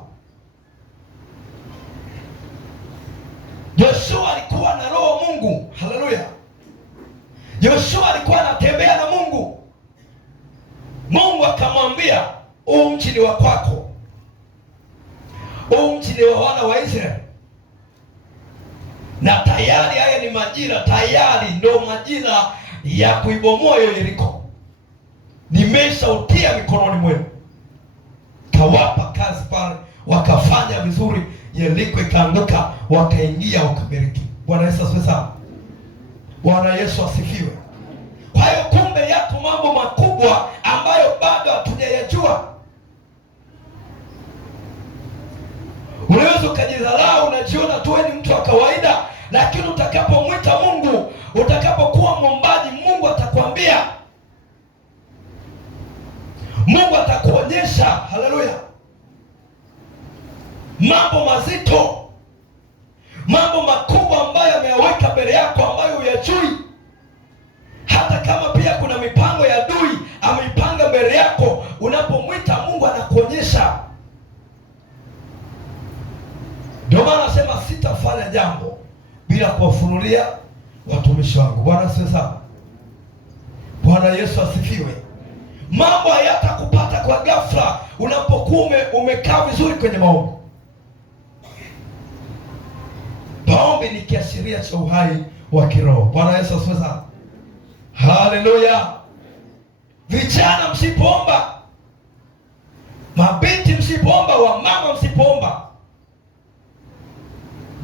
Yoshua alikuwa na roho Mungu. Haleluya. Yoshua alikuwa anatembea na Mungu. Mungu akamwambia, huu mji ni wa kwako, huu mji ni wa wana wa Israeli. Na tayari haya ni majira, tayari ndio majira ya kuibomoa hiyo Yeriko. Nimeshautia mikononi mwenu. Kawapa kazi pale, wakafanya vizuri, Yeriko ikaanguka, wakaingia wakamiliki. Bwana Yesu asifiwe sana. Bwana Yesu asifiwe. Kwa hiyo kumbe yako mambo makubwa ambayo bado hatujayajua. Unaweza ukajidharau, unajiona tu ni mtu wa kawaida, lakini utakapomwita Mungu, utakapokuwa mwombaji, Mungu atakwambia, Mungu atakuonyesha, haleluya, mambo mazito, mambo makubwa ambayo ameyaweka mbele yako ambayo huyajui. Hata kama pia kuna mipango ya adui ameipanga mbele yako, unapomwita Mungu anakuonyesha. Ndio maana nasema sitafanya jambo bila kuwafunulia watumishi wangu. Bwana asifiwe sana. Bwana Yesu asifiwe. Mambo hayatakupata kwa ghafla unapokuwa umekaa vizuri kwenye maombi. Maombi ni kiashiria cha uhai wa kiroho. Bwana Yesu asifiwe sana. Haleluya. Vijana msipoomba, mabinti msipoomba, wamama msipoomba,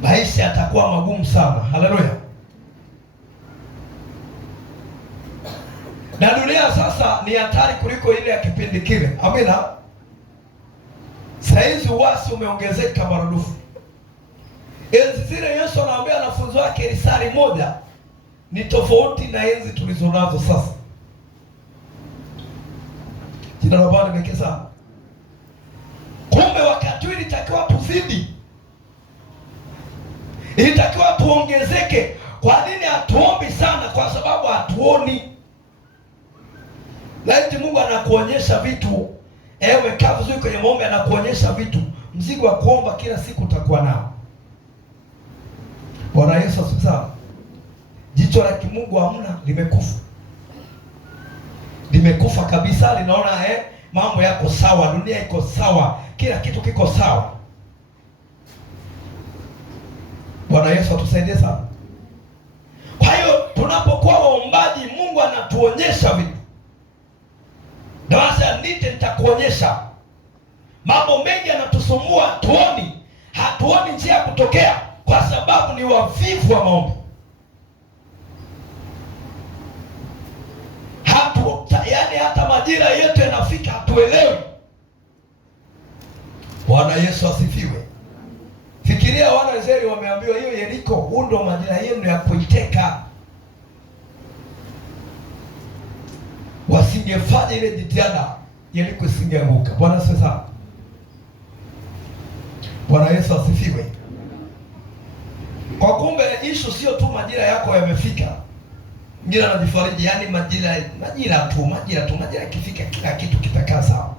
maisha yatakuwa magumu sana. Haleluya. Na dunia sasa ni hatari kuliko ile ya kipindi kile. Amina. Saizi uasi umeongezeka maradufu. Enzi zile Yesu anawaambia wanafunzi wake risali moja ni tofauti na enzi tulizonazo sasa. Jina la Bwana limetukuzwe sana. Kumbe wakati huu ilitakiwa tuzidi, ilitakiwa tuongezeke. Kwa nini hatuombi sana? Kwa sababu hatuoni. Laiti Mungu anakuonyesha vitu, umekaa vizuri kwenye maombi, anakuonyesha vitu, mzigo wa kuomba kila siku utakuwa nao. Bwana Yesu asifiwe sana. Jicho la kimungu hamna, limekufa. Limekufa kabisa, linaona mambo yako sawa, dunia iko sawa, kila kitu kiko sawa. Bwana Yesu atusaidie sana. Kwa hiyo tunapokuwa waombaji, Mungu anatuonyesha vitu. Ndio sasa nitakuonyesha. Mambo mengi yanatusumbua, hatuoni njia ya kutokea kwa sababu ni wavivu wa maombi. Yaani hata majira yetu yanafika hatuelewi. Bwana Yesu asifiwe. Fikiria wana wa Israeli wameambiwa hiyo Yeriko, huu ndio majira yenu ya kuiteka. Wasingefanya ile jitihada, Yeriko isingeanguka. Bwana asifiwe sana. Bwana Yesu asifiwe. Kwa kumbe issue sio tu majira yako yamefika. Ngira najifariji, yani majira ikifika kila kitu kitakaa sawa.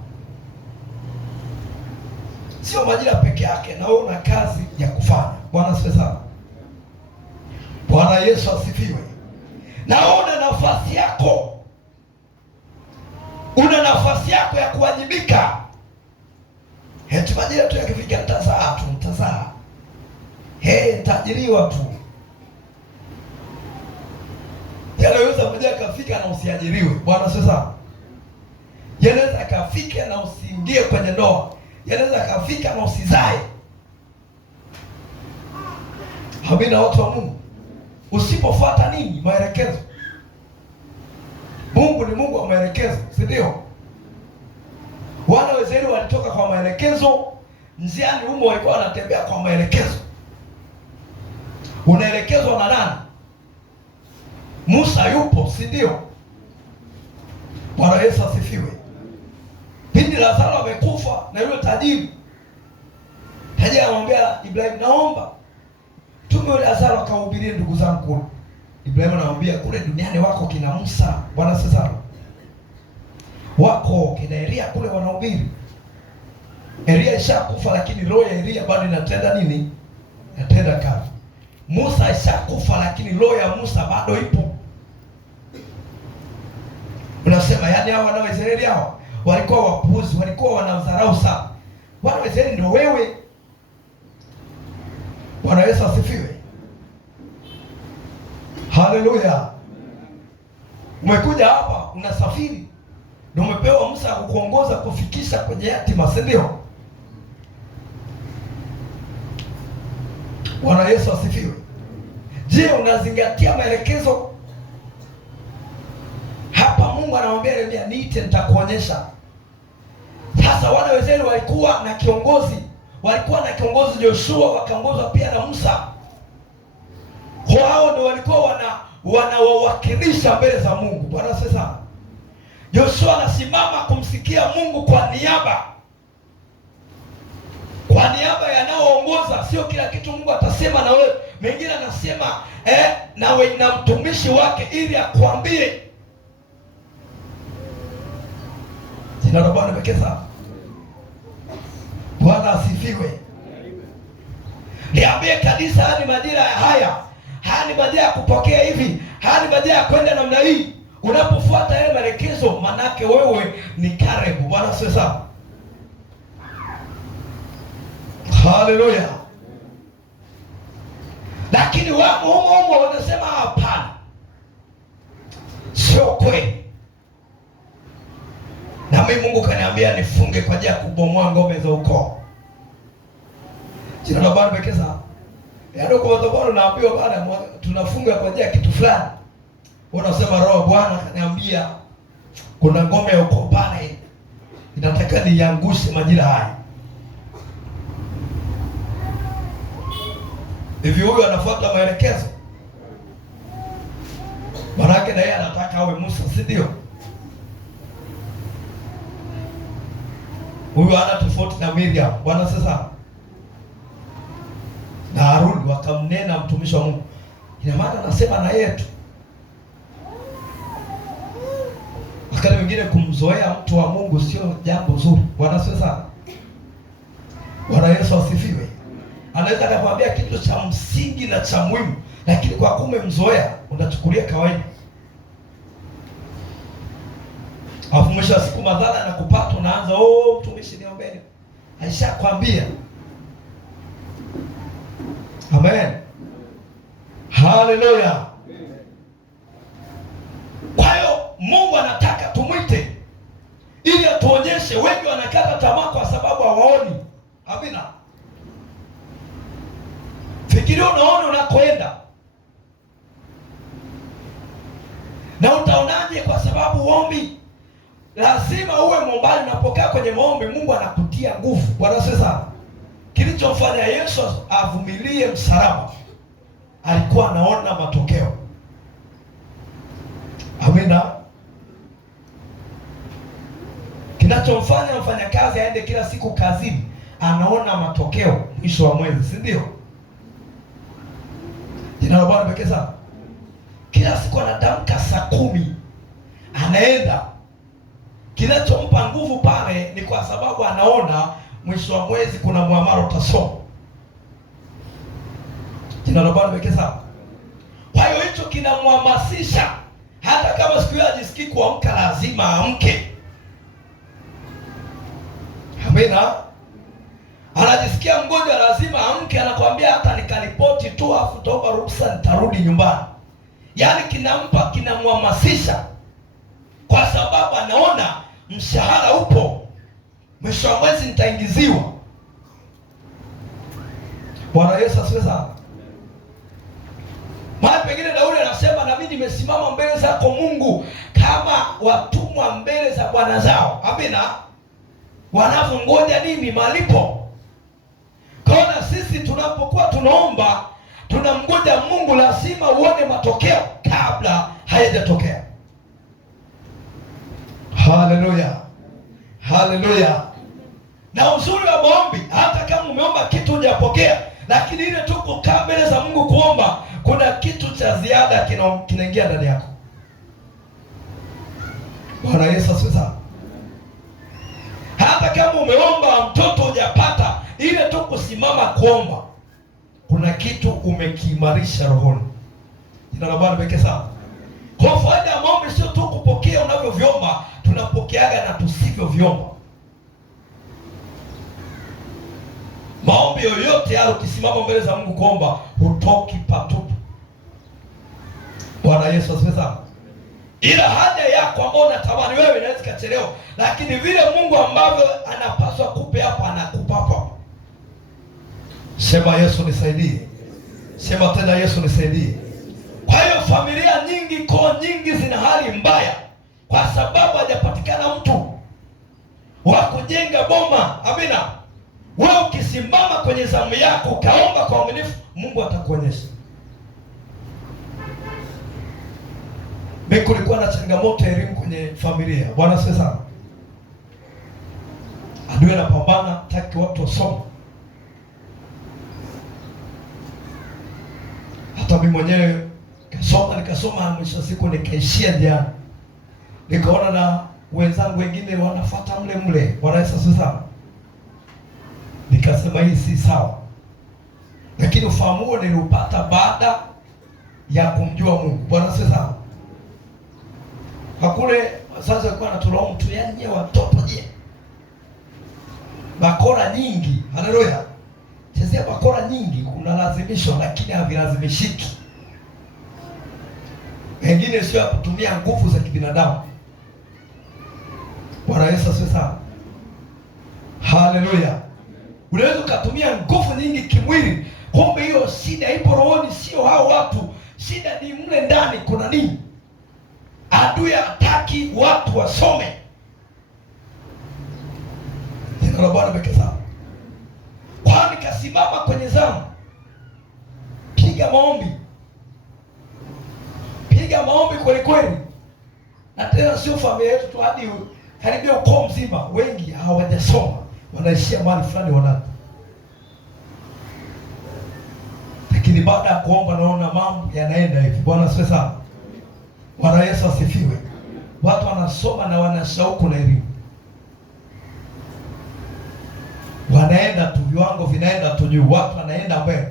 Sio majira peke yake, na wewe una kazi ya kufanya. Bwana asifiwe sana. Bwana Yesu asifiwe. Na una nafasi yako. Una nafasi yako ya kuwajibika. Eti majira tu yakifika nitazaa. Nitajiriwa tu. Yanaweza mmoja akafika na usiajiriwe. Bwana asifiwe sana. Yanaweza akafika na usiingie kwenye ndoa. Yanaweza akafika na usizae. Hamina watu wa Mungu. Usipofuata nini? Maelekezo. Mungu ni Mungu wa maelekezo, si ndio? Wana wa Israeli walitoka kwa maelekezo, njiani humo walikuwa wanatembea kwa maelekezo. Unaelekezwa na nani? Musa yupo, si ndio? Bwana Yesu asifiwe. Pindi Lazaro amekufa na yule tajiri anamwambia Ibrahim, naomba tume yule Lazaro akahubirie ndugu zangu kule. Ibrahim anamwambia kule duniani wako kina Musa, Bwana Cesar, wako kina Elia kule wanahubiri. Elia ishakufa, lakini roho ya Elia bado inatenda nini? Inatenda kazi. Musa ishakufa, lakini roho ya Musa bado ipo. Unasema yani hao wana wa Israeli hao walikuwa wapuuzi, walikuwa wanadharau sana. Wana wa Israeli ndio wewe. Bwana Yesu asifiwe. Haleluya. Umekuja hapa, unasafiri, ndio umepewa Musa kukuongoza kufikisha kwenye hatima, si ndio? Bwana Yesu asifiwe. Je, unazingatia maelekezo? Hapa Mungu anamwambia Yeremia, niite nitakuonyesha. Sasa wana wa Israeli walikuwa na kiongozi, walikuwa na kiongozi Joshua, wakaongozwa pia na Musa. Hao ndio walikuwa wanawawakilisha mbele za Mungu. Bwana sasa, Joshua anasimama kumsikia Mungu kwa niaba yanaoongoza. Sio kila kitu Mungu atasema na wewe, mengine anasema na mtumishi wake ili akwambie. Jina la Bwana pekee sana. Bwana asifiwe. Niambie kanisa, haya ni majira haya ni majira ya kupokea hivi, haya ni majira ya kwenda namna hii. Unapofuata yale maelekezo, manake wewe ni karibu. Bwana asifiwe sana. Haleluya. Lakini wao humo wanasema hapana, sio kweli. Na mimi Mungu kaniambia nifunge kwa ajili ya kubomoa ngome za ukoo. Jina la Bwana pekee sana. Yaani kwa sababu naambiwa bwana tunafunga kwa ajili ya kitu fulani. Unasema roho Bwana kaniambia kuna ngome ya ukoo pale inataka niangushe majira haya. Hivi huyu anafuata maelekezo? Maana na yeye anataka awe Musa, si ndio? Huyu ana tofauti na Miriam. Bwana sasa na Haruni wakamnena mtumishi wa Mungu. Ina maana anasema na yetu. Wakati mwingine kumzoea mtu wa Mungu sio jambo zuri. Bwana sasa. Bwana Yesu asifiwe. Anaweza kukwambia kitu cha msingi na cha muhimu, lakini kwa kume mzoea unachukulia kawaida. Afu mwisho wa siku madhara na kupata unaanza mtumishi niombeni. Aishakwambia. Amen. Haleluya. Kwa hiyo Mungu anataka tumwite ili atuonyeshe. Wengi wanakata tamaa kwa sababu hawaoni. Amina. Fikiria unaona unakoenda. Na utaonaje? Kwa sababu ombi lazima uwe mbali. Unapokaa kwenye maombi Mungu anakutia nguvu. Bwana sasa, kilichomfanya Yesu avumilie msalaba, alikuwa anaona matokeo. Amina. Kinachomfanya mfanyakazi aende kila siku kazini, anaona matokeo mwisho wa mwezi, si ndio? Jina la Bwana pekee sana. Kila siku anatamka saa 10 anaenda. Kinachompa nguvu pale ni kwa sababu anaona mwisho wa mwezi kuna muamala utasoma. Jina la Bwana pekee sana. Kwa hiyo hicho kinamhamasisha, hata kama siku hiyo hajisikii kuamka lazima aamke. Amina. Anajisikia mgonjwa lazima amke, anakuambia hata nikaripoti tu afu toba ruhusa nitarudi nyumbani. Yaani kinamhamasisha kwa sababu anaona mshahara upo, mwisho wa mwezi nitaingiziwa. Bwana Yesu asifiwe sana. Mahali pengine Daudi anasema na mimi nimesimama mbele zako Mungu kama watumwa mbele za bwana zao. Amina. Wanavongoja nini? Malipo. Kwa sisi tunapokuwa tunaomba, tunamgoja Mungu, lazima uone matokeo kabla hayajatokea. Haleluya. Haleluya. Na uzuri wa maombi, hata kama umeomba kitu hujapokea, lakini ile tu kukaa mbele za Mungu kuomba, kuna kitu cha ziada kinaingia ndani yako. Bwana Yesu asifiwe. Hata kama umeomba mtoto hujapata, ile tu kusimama kuomba, kuna kitu umekiimarisha rohoni. Jina la Bwana pekee sana. Kwa faida ya maombi sio tu kupokea unavyoviomba, tunapokeaga na tusivyoviomba. Maombi yoyote yale ukisimama mbele za Mungu kuomba, hutoki patupu. Bwana Yesu asifiwe sana. Ila haja yako ambayo unatamani wewe inaweza ikachelewa, lakini vile Mungu ambavyo anapaswa kupe hapa, anakupa hapa. Sema Yesu nisaidie. Sema tena Yesu nisaidie. Kwa hiyo familia nyingi, koo nyingi zina hali mbaya kwa sababu hajapatikana mtu wa kujenga boma. Amina. Wewe ukisimama kwenye zamu yako ukaomba kwa uaminifu, Mungu atakuonyesha. Mimi kulikuwa na changamoto ya elimu kwenye familia. Bwana asifiwe sana. Adui anapambana taki watu wasome. Hata mimi mwenyewe nikasoma mwisho siku nikaishia njiani. Nikaona na wenzangu wengine wanafuata mle. Bwana asifiwe sana. Nikasema hii si sawa. Lakini ufahamu huo niliupata baada ya kumjua Mungu. Bwana asifiwe sana. Hakule wazazi walikuwa wanatulaumu tu, yaani nyewe watoto bakora nyingi. Haleluya. Chezea bakora nyingi, kuna lazimisho lakini havilazimishiki. Wengine sio ya kutumia nguvu za kibinadamu. Bwana Yesu asifiwe sana. Haleluya. Unaweza kutumia nguvu nyingi kimwili, kumbe hiyo shida ipo rohoni, sio hao watu. Shida ni mle ndani kuna nini? Adui hataki watu wasome. Jina la Bwana pekee sana. Kwa nikasimama kwenye zamu. Piga maombi kweli kweli. Na tena sio familia yetu tu, hadi karibia ukoo mzima wengi hawajasoma. Wanaishia mahali fulani wanata. Lakini baada ya kuomba naona mambo yanaenda hivi. Bwana asifiwe sana. Bwana Yesu asifiwe. Watu wanasoma na wanashauku na elimu. Wanaenda tu, viwango vinaenda tu juu, watu wanaenda mbele.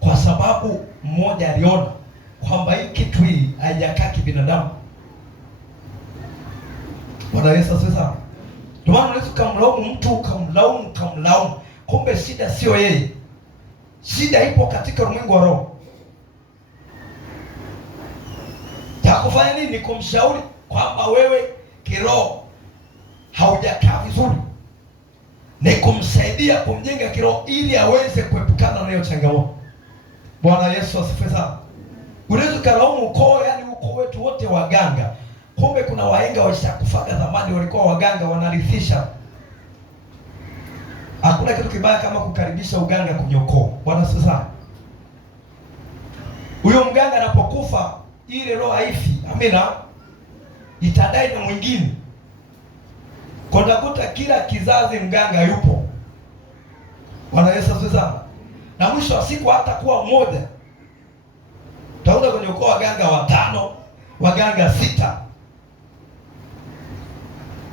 Kwa sababu mmoja aliona kwamba hii kitu hii haijakaa kibinadamu. Bwana Yesu asifiwe sana. Ndio maana unaweza kumlaumu mtu, ukamlaumu. Kumbe shida sio yeye. Shida ipo katika ulimwengu wa roho. Ya kufanya nini? Ni kumshauri kwamba wewe kiroho haujakaa vizuri. Ni kumsaidia kumjenga kiroho ili aweze kuepukana na hiyo changamoto. Bwana Yesu asifiwe sana. Unaweza kulaumu ukoo, yani ukoo wetu wote waganga. Kumbe kuna wahenga washakufaga zamani walikuwa waganga wanarithisha. Hakuna kitu kibaya kama kukaribisha uganga kwenye ukoo. Bwana asifiwe sana. Huyo mganga anapokufa ile roho haifi. Amina. Itadai na mwingine. Kwa utakuta kila kizazi mganga yupo. Bwana Yesu asifiwe sana. Na mwisho wa siku hata kuwa mmoja. Utaona kwenye ukoo waganga 5, waganga 6.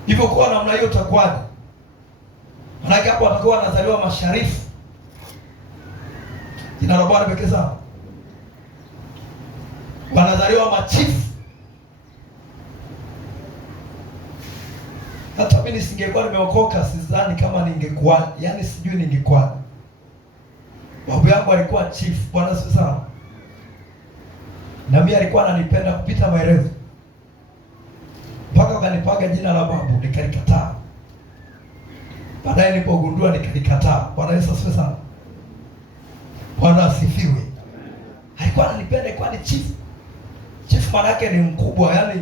Hivyo kwa namna hiyo utakuwaje? Maana hapo watakuwa wanazaliwa masharifu. Jina la Bwana pekee sana. Wanazaliwa machifu. Hata mimi nisingekuwa nimeokoka, sidhani kama ningekuwa, yani sijui ningekuwa. Babu yangu alikuwa chief. Bwana asifiwe sana. Na mimi alikuwa ananipenda kupita maelezo. Mpaka akanipaga jina la babu, nikalikataa. Baadaye nilipogundua nikalikataa. Bwana Yesu asifiwe sana. Bwana asifiwe. Alikuwa ananipenda, alikuwa ni chief. Chief maana yake ni mkubwa, yani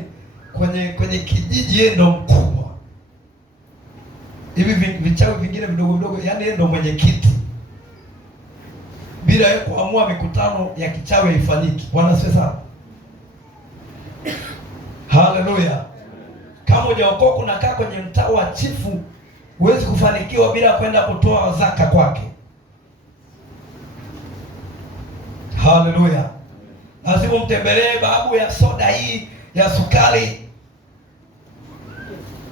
kwenye kijiji yeye ndo mkubwa. Hivi vichawi vingine vidogo vidogo, yani yeye ndo mwenyekiti. Bila yeye kuamua mikutano ya kichawi haifanyiki. Bwana asifiwe sana. Haleluya. Kama hujaokoka unakaa kwenye mtaa wa chifu, huwezi kufanikiwa bila kwenda kutoa zaka kwake. Haleluya. Lazima mtembelee babu ya soda hii, ya sukari.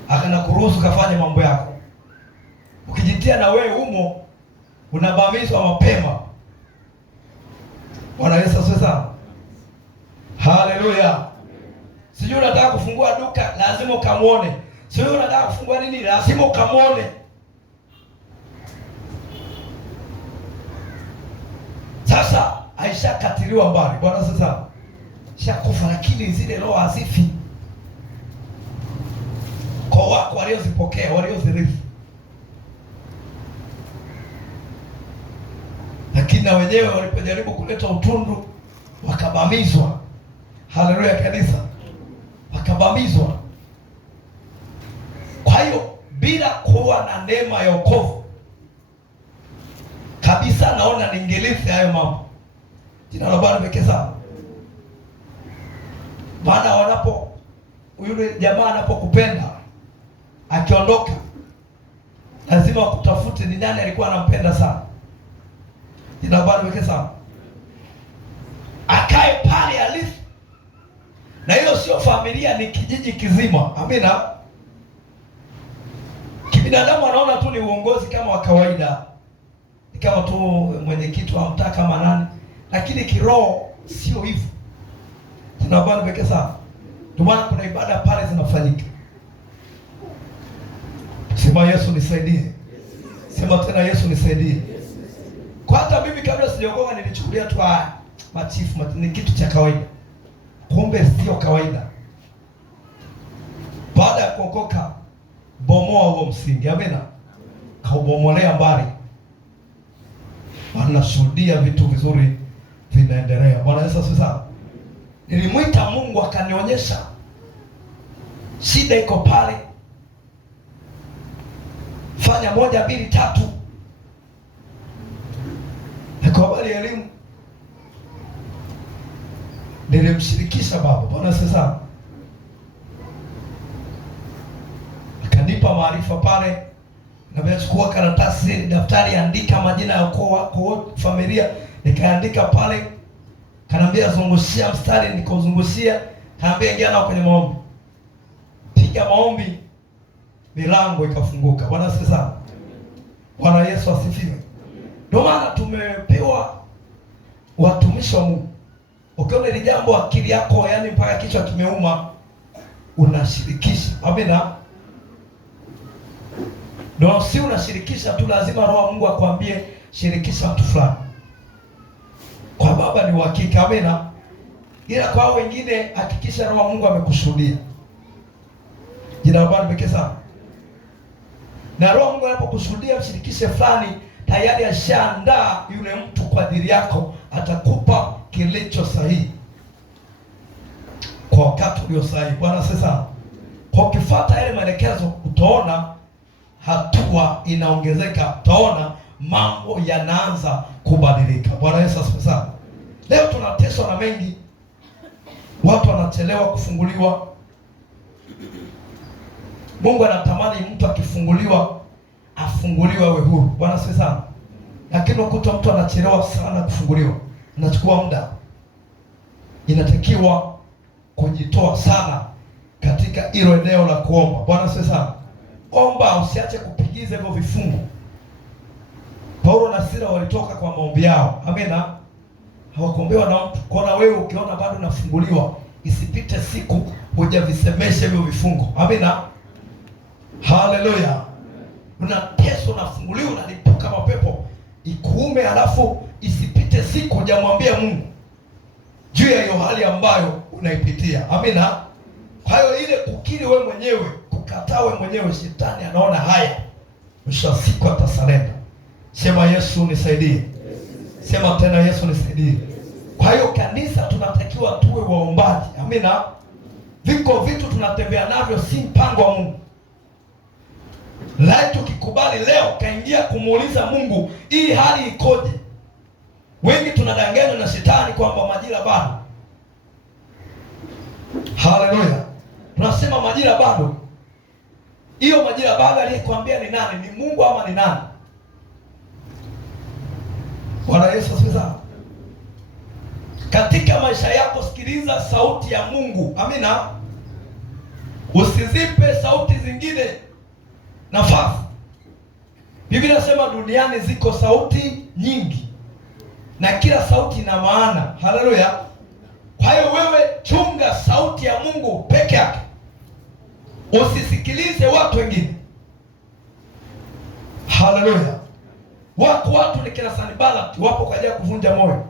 Akana kuruhusu kafanye mambo yako. Ukijitia na wewe humo, unabamizwa mapema. Bwana Yesu asifiwe sana. Haleluya. Sijui unataka kufungua duka, lazima ukamuone. Sijui unataka kufungua nini, lazima ukamuone. Sasa aishakatiliwa mbali. Bwana sasa shakufa, lakini zile roho hazifi. Kwa wako waliozipokea, waliozirithi. Lakini na wenyewe walipojaribu kuleta utundu wakabamizwa. Haleluya kanisa. Wakabamizwa. Kwa hiyo bila kuwa na neema ya wokovu, kabisa naona ningelithi hayo mambo. Jina la Bwana pekee sana. Maana yule jamaa anapokupenda akiondoka, lazima wakutafute ni nani alikuwa anampenda sana. Jina la Bwana pekee sana. Akae pale alifu. Na hiyo sio familia, ni kijiji kizima. Amina. Kibinadamu anaona tu ni uongozi kama wa kawaida, ni kama tu mwenyekiti wa mtaa kama nani, lakini kiroho sio hivyo. Tunabana pekee sana. Ndio maana kuna ibada pale zinafanyika. Sema Yesu nisaidie. Sema tena Yesu nisaidie. Kwa hata mimi kabla sijaokoka nilichukulia tu machifu ni kitu cha kawaida. Kumbe sio kawaida. Baada ya kuokoka, bomoa huo msingi. Amina. Kaubomolea mbali. Wanashuhudia vitu vizuri vinaendelea. Bwana Yesu asifiwe sana. Nilimwita Mungu akanionyesha shida iko pale. Fanya 1 2 3. Kwa habari ya elimu nilimshirikisha baba. Bwana asifiwe sana. Akanipa maarifa pale. Nimechukua karatasi, daftari, andika majina ya kwa familia, nikaandika pale. Kanambia zungushia mstari, nikauzungushia. Kanambia ingia nao kwenye maombi. Piga maombi, milango ikafunguka. Bwana asifiwe sana. Bwana Yesu asifiwe. Ndio maana tumepewa watumishi wa Mungu. Ukiona ile jambo akili yako yani mpaka kichwa kimeuma, unashirikisha. Amina. Ndio si unashirikisha tu, lazima Roho wa Mungu akwambie shirikisha mtu fulani. Kwa baba ni uhakika. Amina. Ila kwa wengine hakikisha Roho wa Mungu amekushuhudia. Jina la Bwana pekee sana. Na Roho wa Mungu anapokushuhudia mshirikishe fulani, tayari ashaandaa yule mtu kwa ajili yako, atakupa kilicho sahihi kwa wakati ulio sahihi. Bwana sasa, kwa ukifuata yale maelekezo utaona hatua inaongezeka, utaona mambo yanaanza kubadilika. Bwana Yesu asifiwe sana. Leo tunateswa na mengi, watu wanachelewa kufunguliwa. Mungu anatamani mtu akifunguliwa afunguliwe awe huru. Bwana asifiwe sana. Lakini ukuta mtu anachelewa sana kufunguliwa, anachukua muda. Inatakiwa kujitoa sana katika hilo eneo la kuomba. Bwana asifiwe sana. Omba, usiache kupigiza hivyo vifungo. Paulo na Sila walitoka kwa maombi yao. Amina. Hawakuombewa na mtu. Kwa wewe ukiona bado unafunguliwa, isipite siku hujavisemesha hivyo vifungo. Amina. Haleluya. Unateswa, unafunguliwa, unalipuka mapepo ikuume, alafu isipite siku hujamwambia Mungu juu ya hiyo hali ambayo unaipitia. Amina. Kwa hiyo ile kukiri wewe mwenyewe, kukataa wewe mwenyewe, shetani anaona haya, mwisho wa siku atasalenda. Sema Yesu nisaidie. Sema tena Yesu nisaidie. Kwa hiyo kanisa tunatakiwa tuwe waombaji. Amina. Viko vitu tunatembea navyo, si mpango wa Mungu. Lai tukikubali leo kaingia kumuuliza Mungu, hii hali ikoje? Wengi tunadanganywa na shetani kwamba majira bado. Haleluya. Tunasema majira bado. Hiyo majira bado aliyekwambia ni nani? Ni Mungu ama ni nani? Bwana Yesu asifiwe. Katika maisha yako sikiliza sauti ya Mungu. Amina. Usizipe sauti zingine nafasi. Biblia inasema duniani ziko sauti nyingi na kila sauti ina maana. Haleluya. Kwa hiyo wewe chunga sauti ya Mungu peke yake. Usisikilize watu wengine. Haleluya. Watu ni kina Sanballat wapo kwa ajili ya kuvunja moyo.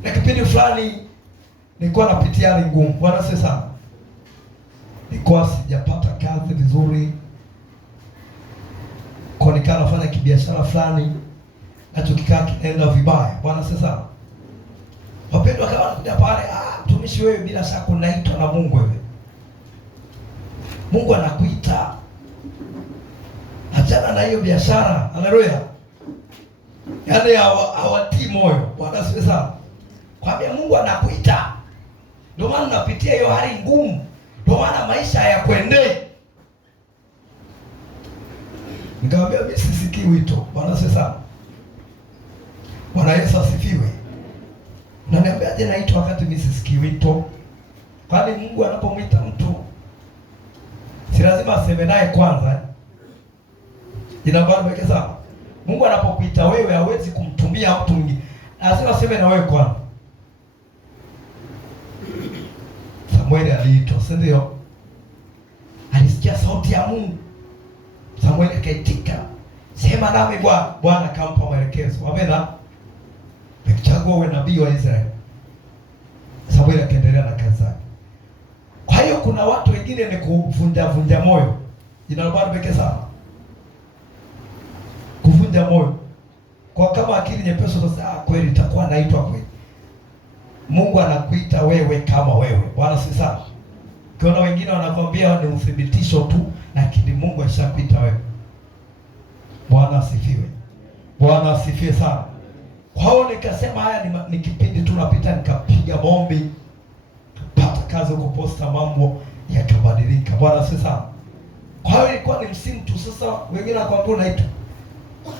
Na kipindi fulani nilikuwa napitia hali ngumu. Bwana asifiwe sana. Nilikuwa sijapata kazi vizuri. Kwa nikaa nafanya kibiashara fulani, nacho kikaa kinaenda vibaya. Bwana sasa. Wapendwa kama wanakuja pale, mtumishi wewe bila shaka unaitwa na Mungu wewe. Mungu anakuita. Achana na hiyo biashara. Haleluya. yaani hawatii moyo. Bwana asifiwe sana. Kwambia Mungu anakuita. Ndio maana unapitia hiyo hali ngumu. Ndio maana maisha hayakuendei. Nikamwambia mimi sisikii wito. Bwana asifiwe sana. Bwana Yesu asifiwe. Unaniambiaje naitwa wakati mimi sisikii wito? Kwani Mungu anapomwita mtu si lazima aseme naye kwanza? Inabaki sana. Mungu anapokuita wewe hawezi kumtumia mtu mwingine. Lazima aseme na wewe kwanza. Samueli aliitwa, si ndio? Alisikia sauti ya Mungu. Samueli akaitika, sema nami Bwana. Bwana akampa maelekezo. Amen. Akichagua uwe nabii wa Israeli. Samueli akaendelea na kazi yake. Kwa hiyo kuna watu wengine ni kuvunja moyo. Inabaki pekee sana. Kuvunja moyo. Kwa kama akili nyepesi sasa, kweli itakuwa naitwa kweli. Mungu anakuita wewe kama wewe. Bwana si sana. Kuna wengine wanakwambia ni uthibitisho tu, lakini Mungu ashakuita wewe. Bwana asifiwe. Bwana asifiwe sana. Kwa hiyo nikasema haya ni kipindi tu napita, nikapiga maombi, pata kazi huko Posta, mambo yakabadilika. Bwana asifiwe sana. Kwa hiyo ilikuwa ni msimu tu. Sasa wengine wanakwambia unaitwa.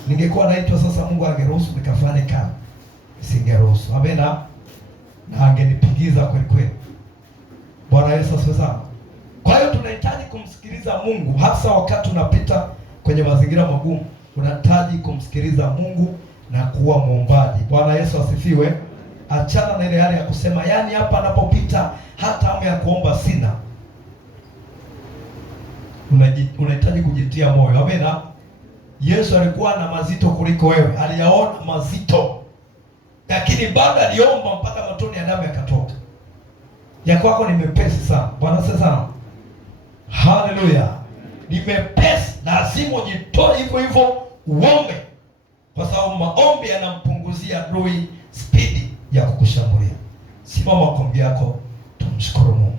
Ningekuwa naitwa sasa, Mungu angeruhusu nikafanye kazi. Singeruhusu. Amen. Na angenipigiza kweli kweli. Bwana Yesu asifiwe sana. Kwa hiyo tunahitaji kumsikiliza Mungu, hasa wakati unapita kwenye mazingira magumu. Unahitaji kumsikiliza Mungu na kuwa muombaji. Bwana Yesu asifiwe. Achana na ile hali ya kusema yani hapa anapopita hata hamu ya kuomba sina. Unahitaji kujitia moyo. Amen. Yesu alikuwa na mazito kuliko wewe. Aliyaona mazito, lakini bado aliomba mpaka matone ya damu yakatoka. Ya kwako ni mepesi sana. Bwana sana. Haleluya. Ni mepesi, lazima ujitoe hivyo hivyo uombe. Kwa sababu maombi yanampunguzia adui spidi ya kukushambulia. Simama kwa maombi yako, tumshukuru Mungu.